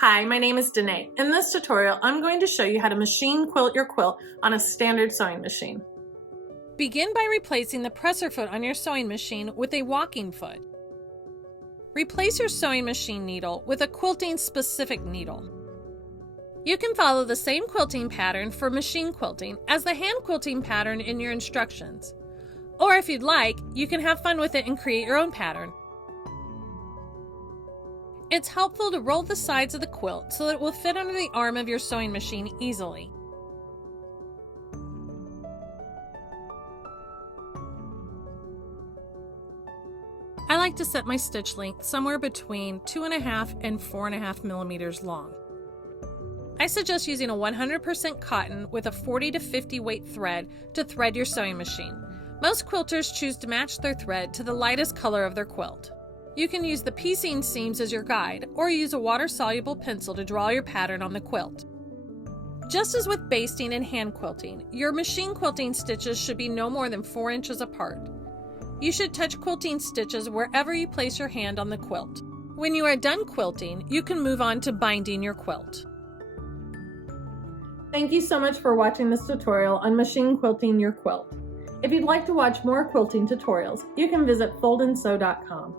Hi, my name is Danae. In this tutorial, I'm going to show you how to machine quilt your quilt on a standard sewing machine. Begin by replacing the presser foot on your sewing machine with a walking foot. Replace your sewing machine needle with a quilting specific needle. You can follow the same quilting pattern for machine quilting as the hand quilting pattern in your instructions. Or if you'd like, you can have fun with it and create your own pattern. It's helpful to roll the sides of the quilt so that it will fit under the arm of your sewing machine easily. I like to set my stitch length somewhere between 2.5 and 4.5 millimeters long. I suggest using a 100% cotton with a 40 to 50 weight thread to thread your sewing machine. Most quilters choose to match their thread to the lightest color of their quilt. You can use the piecing seams as your guide, or use a water-soluble pencil to draw your pattern on the quilt. Just as with basting and hand quilting, your machine quilting stitches should be no more than 4 inches apart. You should touch quilting stitches wherever you place your hand on the quilt. When you are done quilting, you can move on to binding your quilt. Thank you so much for watching this tutorial on machine quilting your quilt. If you'd like to watch more quilting tutorials, you can visit fold&sew.com.